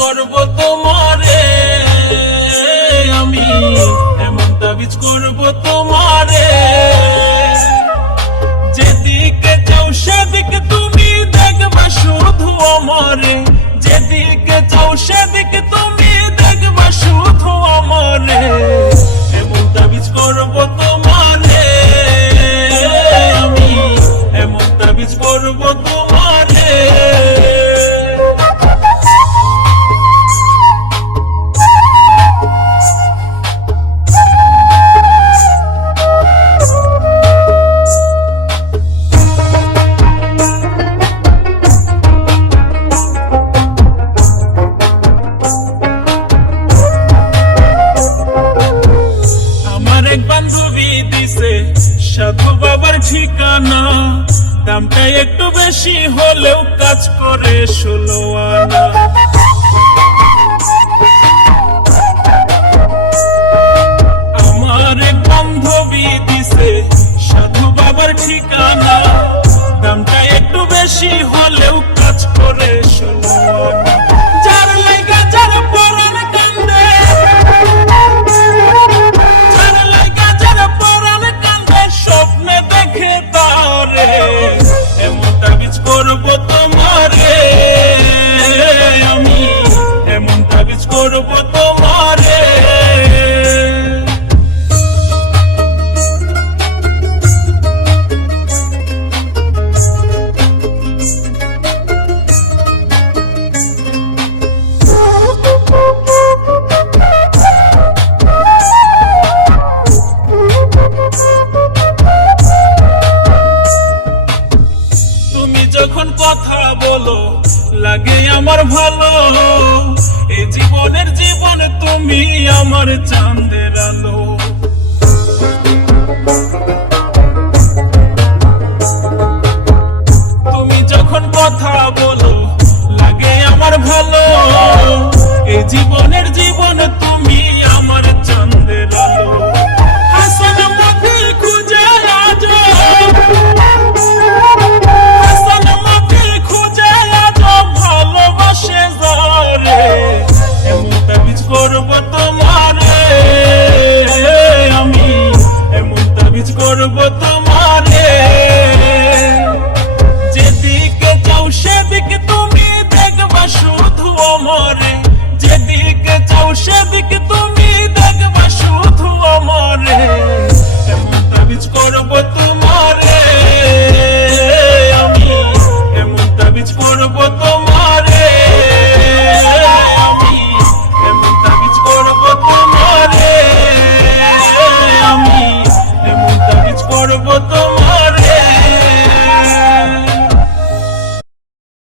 করব তোমারে আমি, এমন তাবিজ করব তোমারে, যেদিকে চাও সেদিকে তুমি দেখবা শুধু আমারে, যেদিকে চাও সেদিকে তুমি দেখবা শুধু আমারে, এমন তাবিজ করব তোমারে আমি, এমন তাবিজ করব তোমারে। এক বান্ধবী দিছে সাধু বাবার ঠিকানা, দামটা একটু বেশি হলেও কাজ করে 16 আনা। আমার এক বান্ধবী দিছে সাধু বাবার ঠিকানা, দামটা একটু বেশি হলেও কাজ করে 16 আনা। যার লাগা যার পরাণ কান্দে, স্বপ্নে দেখে তারে, এমন তাবিজ করব তোমারে আমি, এমন তাবিজ করব তোমারে। যখন কথা বলো লাগে আমার ভালো, এই জীবনের জীবন তুমি আমার চাঁদের আলো।